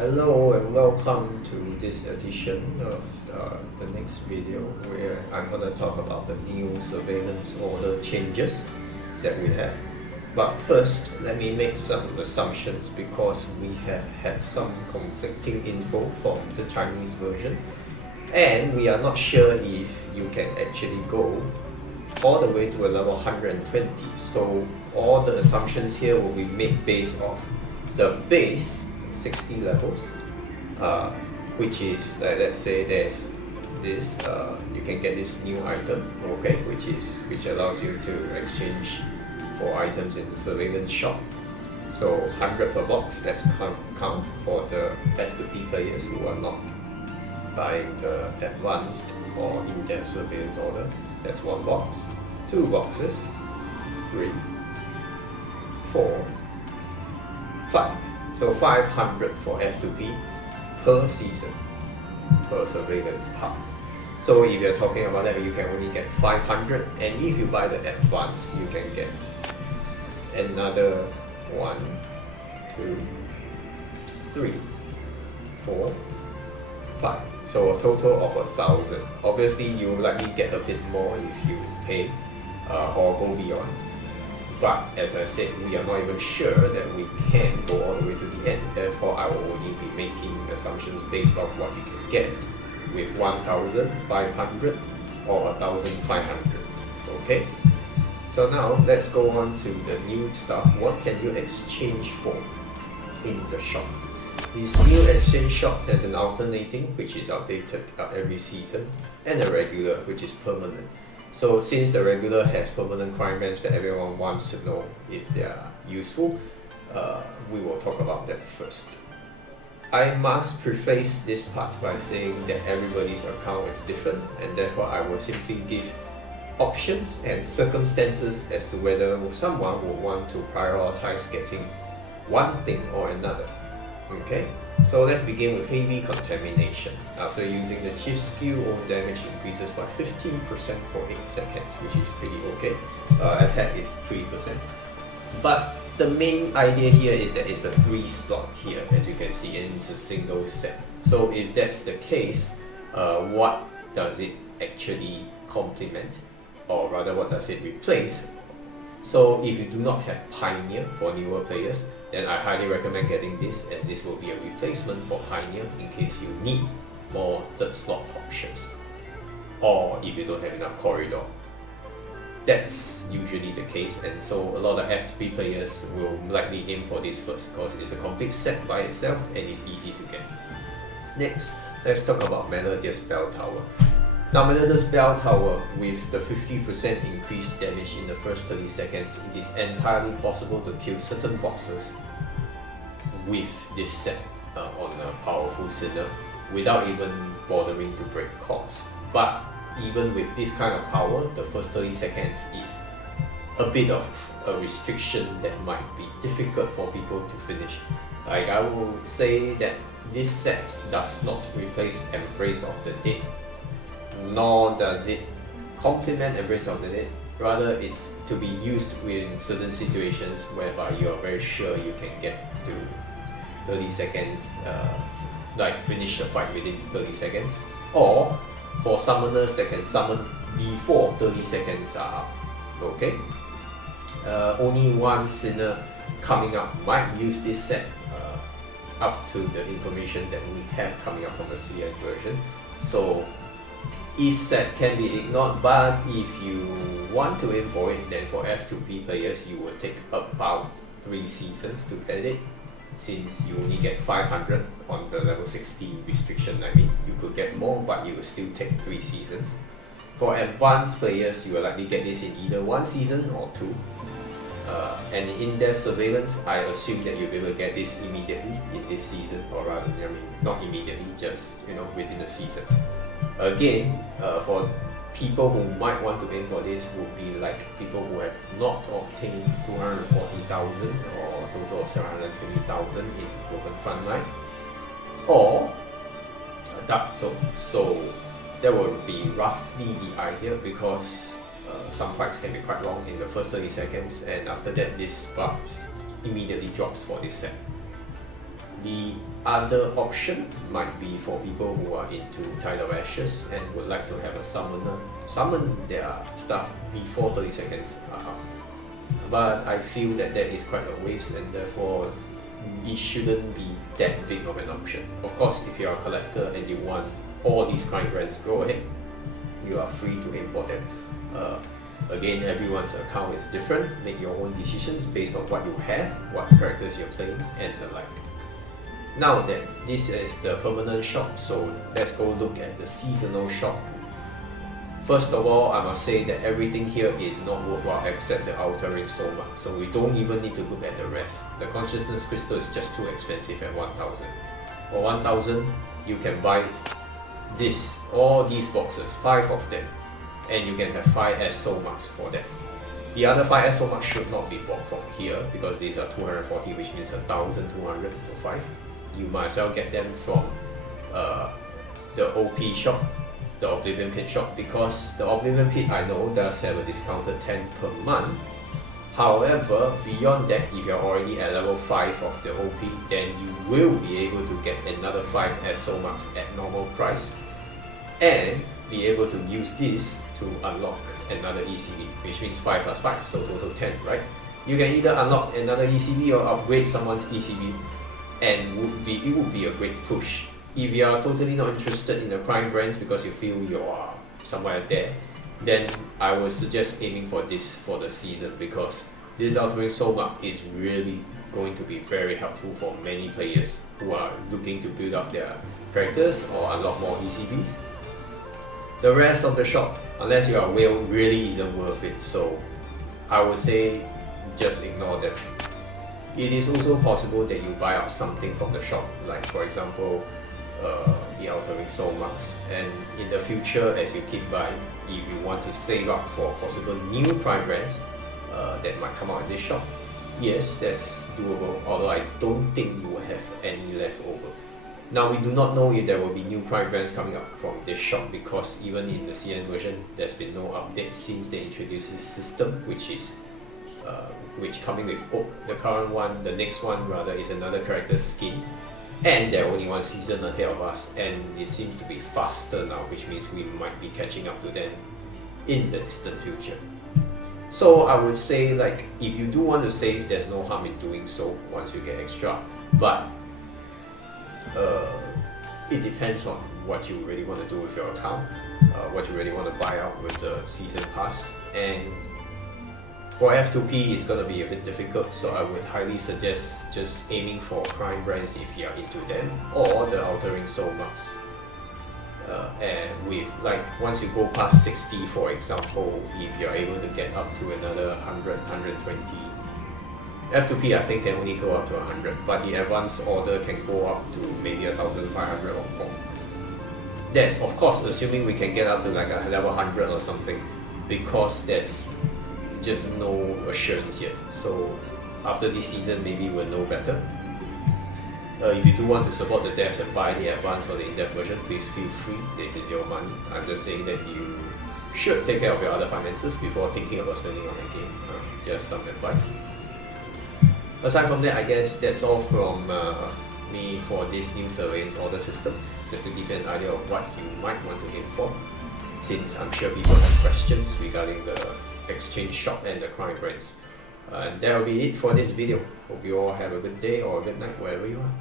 Hello and welcome to this edition of the next video where I'm going to talk about the new surveillance order changes that we have. But first, let me make some assumptions because we have had some conflicting info from the Chinese version and we are not sure if you can actually go all the way to a level 120. So all the assumptions here will be made based off the base 60 levels, which is let's say there's this you can get this new item, okay, which allows you to exchange for items in the surveillance shop. So 100 per box, that's count for the F2P players who are not buying the advanced or in-depth surveillance order. That's one box, 2 boxes, 3, 4, 5. So 500 for F2P per season, per surveillance pass. So if you're talking about that, you can only get 500, and if you buy the advanced, you can get another 1, 2, 3, 4, 5. So a total of 1,000. Obviously, you likely get a bit more if you pay or go beyond. But as I said, we are not even sure that we can go all the way to the end. Therefore, I will only be making assumptions based on what you can get with 1,500 or 1,500. Okay? So now let's go on to the new stuff. What can you exchange for in the shop? This new exchange shop has an alternating, which is updated every season, and a regular, which is permanent. So since the regular has permanent crime bands that everyone wants to know if they are useful, we will talk about that first. I must preface this part by saying that everybody's account is different, and therefore I will simply give options and circumstances as to whether someone will want to prioritize getting one thing or another. Okay, so let's begin with heavy contamination. After using the chief skill, own damage increases by 15% for 8 seconds, which is pretty okay. Attack is 3%. But the main idea here is that it's a 3 slot here, as you can see, and it's a single set. So if that's the case, what does it actually complement? Or rather, what does it replace? So if you do not have Pioneer for newer players, then I highly recommend getting this, and this will be a replacement for Pioneer in case you need more third slot options, or if you don't have enough corridor. That's usually the case, and so a lot of F2P players will likely aim for this first because it's a complete set by itself and it's easy to get. Next, let's talk about Melodious Belltower. Now, Melodious Belltower, with the 50% increased damage in the first 30 seconds, it is entirely possible to kill certain bosses with this set on a powerful sinner without even bothering to break cores. But even with this kind of power, the first 30 seconds is a bit of a restriction that might be difficult for people to finish. Like, I will say that this set does not replace Embrace of the Dead, nor does it complement Embrace of the Dead. Rather, it's to be used in certain situations whereby you are very sure you can get to 30 seconds, like finish the fight within 30 seconds, or for summoners that can summon before 30 seconds are up. Okay? Only one sinner coming up might use this set up to the information that we have coming up from the CS version. So each set can be ignored, but if you want to aim for it, then for F2P players you will take about 3 seasons to get it, since you only get 500 on the level 60 restriction. I mean, you could get more, but you will still take 3 seasons. For advanced players, you will likely get this in either 1 season or 2. And in-depth surveillance, I assume that you'll be able to get this immediately in this season, or rather, I mean, not immediately, just within a season. Again, for people who might want to aim for this would be like people who have not obtained 240,000 or a total of 720,000 in Broken Frontline, or Dark Souls. So that would be roughly the idea, because some fights can be quite long in the first 30 seconds, and after that this buff immediately drops for this set. The other option might be for people who are into Tide of Ashes and would like to have a summoner summon their stuff before 30 seconds are up. But I feel that is quite a waste, and therefore it shouldn't be that big of an option. Of course, if you're a collector and you want all these crime brands, go ahead. You are free to aim for them. Again, everyone's account is different. Make your own decisions based on what you have, what characters you're playing, and the like. Now then, this is the permanent shop, so let's go look at the seasonal shop. First of all, I must say that everything here is not worthwhile except the altering soma, so we don't even need to look at the rest. The consciousness crystal is just too expensive at 1,000. For 1,000, you can buy all these boxes, 5 of them, and you can have 5 S somas for that. The other 5 S somas should not be bought from here because these are 240, which means 1,200 for 5. You might as well get them from the OP shop, the Oblivion Pit shop, because the Oblivion Pit I know does have a discounted 10 per month. However, beyond that, if you're already at level 5 of the OP, then you will be able to get another 5 SO marks at normal price and be able to use this to unlock another ECB, which means 5 plus 5, so total 10, right? You can either unlock another ECB or upgrade someone's ECB, and it would be a great push. If you are totally not interested in the crime brands because you feel you are somewhere there, then I would suggest aiming for this for the season, because this altering soma is really going to be very helpful for many players who are looking to build up their characters or unlock more ECBs. The rest of the shop, unless you are a whale, really isn't worth it, so I would say just ignore them. It is also possible that you buy out something from the shop, like for example the altering soul marks, and in the future as you keep buying, if you want to save up for possible new prime brands that might come out in this shop, yes, that's doable, although I don't think you will have any left over. Now we do not know if there will be new prime brands coming up from this shop, because even in the CN version there's been no update since they introduced this system, which coming with the current one, the next one rather, is another character's skin, and they're only one season ahead of us, and it seems to be faster now, which means we might be catching up to them in the distant future. So I would say, like, if you do want to save, there's no harm in doing so once you get extra, but it depends on what you really want to do with your account, what you really want to buy out with the season pass. And for F2P, it's going to be a bit difficult, so I would highly suggest just aiming for crime brands if you are into them, or the altering soul marks. And with, like, once you go past 60, for example, if you're able to get up to another 100, 120, F2P I think can only go up to 100, but the advanced order can go up to maybe 1,500 or more. That's of course assuming we can get up to like a level 100 or something, because there's just no assurance yet. So after this season, maybe we'll know better. If you do want to support the devs and buy the advanced or the in-depth version, please feel free. This is your money. I'm just saying that you should take care of your other finances before thinking about spending on a game. Just some advice. Aside from that, I guess that's all from me for this new surveillance order system, just to give you an idea of what you might want to aim for, since I'm sure people have questions regarding the exchange shop and the crime brands. And that will be it for this video. Hope you all have a good day or a good night wherever you are.